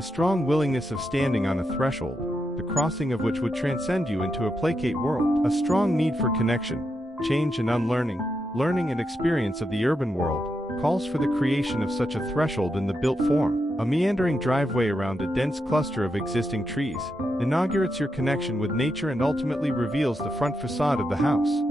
the strong willingness of standing on a threshold, the crossing of which would transcend you into a placate world. A strong need for connection, change and unlearning, learning and experience of the urban world, calls for the creation of such a threshold in the built form. A meandering driveway around a dense cluster of existing trees inaugurates your connection with nature and ultimately reveals the front facade of the house.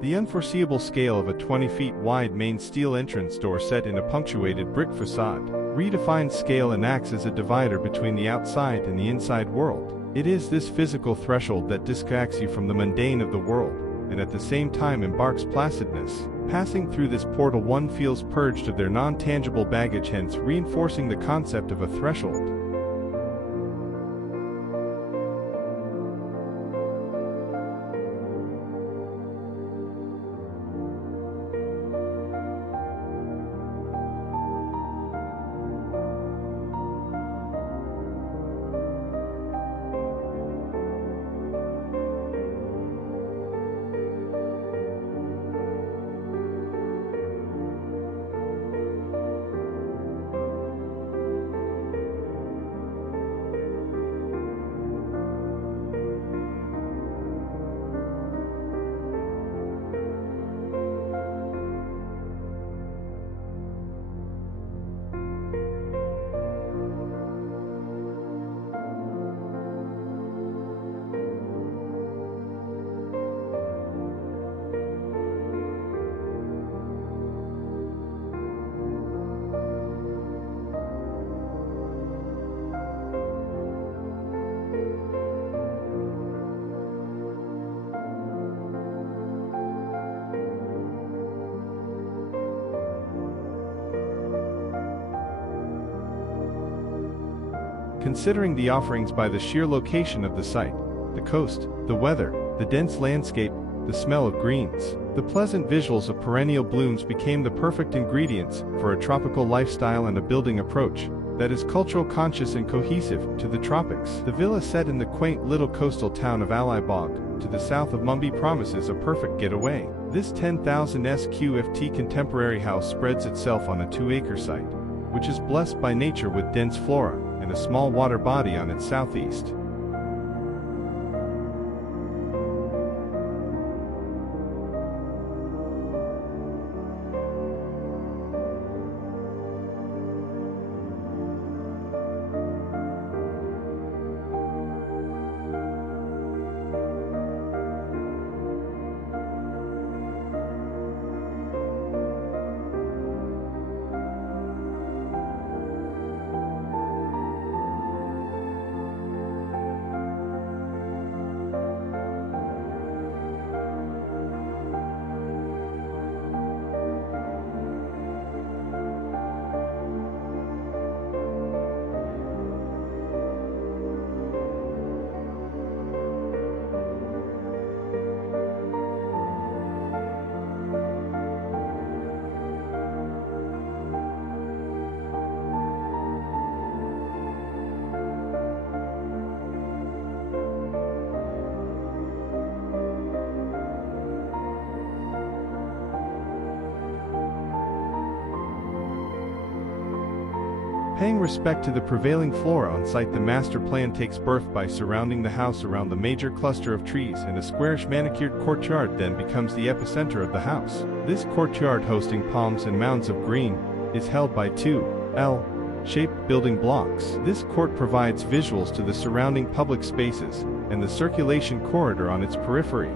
The unforeseeable scale of a 20 feet wide main steel entrance door set in a punctuated brick facade redefines scale and acts as a divider between the outside and the inside world. It is this physical threshold that disconnects you from the mundane of the world, and at the same time embarks placidness. Passing through this portal, one feels purged of their non-tangible baggage, hence reinforcing the concept of a threshold. Considering the offerings by the sheer location of the site, the coast, the weather, the dense landscape, the smell of greens, the pleasant visuals of perennial blooms became the perfect ingredients for a tropical lifestyle and a building approach that is cultural conscious and cohesive to the tropics. The villa set in the quaint little coastal town of Alibog, to the south of Mumbai, promises a perfect getaway. This 10,000 sqft contemporary house spreads itself on a 2-acre site, which is blessed by nature with dense flora and a small water body on its southeast. Paying respect to the prevailing flora on site, the master plan takes birth by surrounding the house around the major cluster of trees, and a squarish manicured courtyard then becomes the epicenter of the house. This courtyard, hosting palms and mounds of green, is held by two L-shaped building blocks. This court provides visuals to the surrounding public spaces and the circulation corridor on its periphery.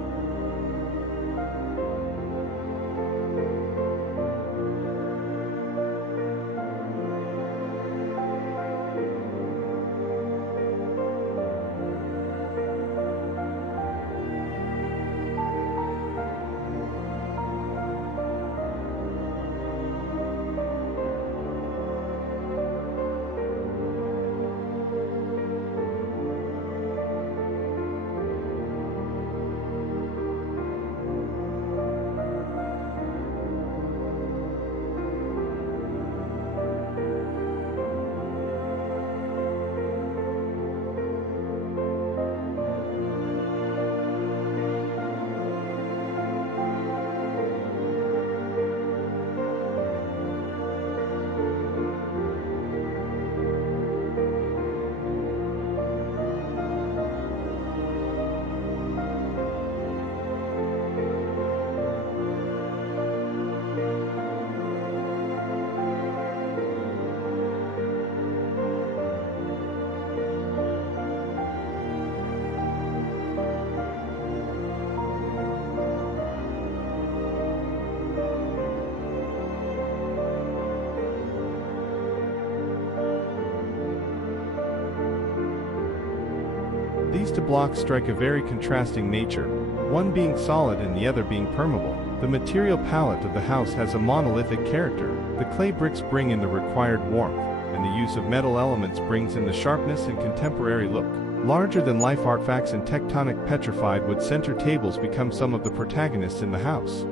These two blocks strike a very contrasting nature, one being solid and the other being permeable. The material palette of the house has a monolithic character. The clay bricks bring in the required warmth, and the use of metal elements brings in the sharpness and contemporary look. Larger-than-life artifacts and tectonic petrified wood center tables become some of the protagonists in the house.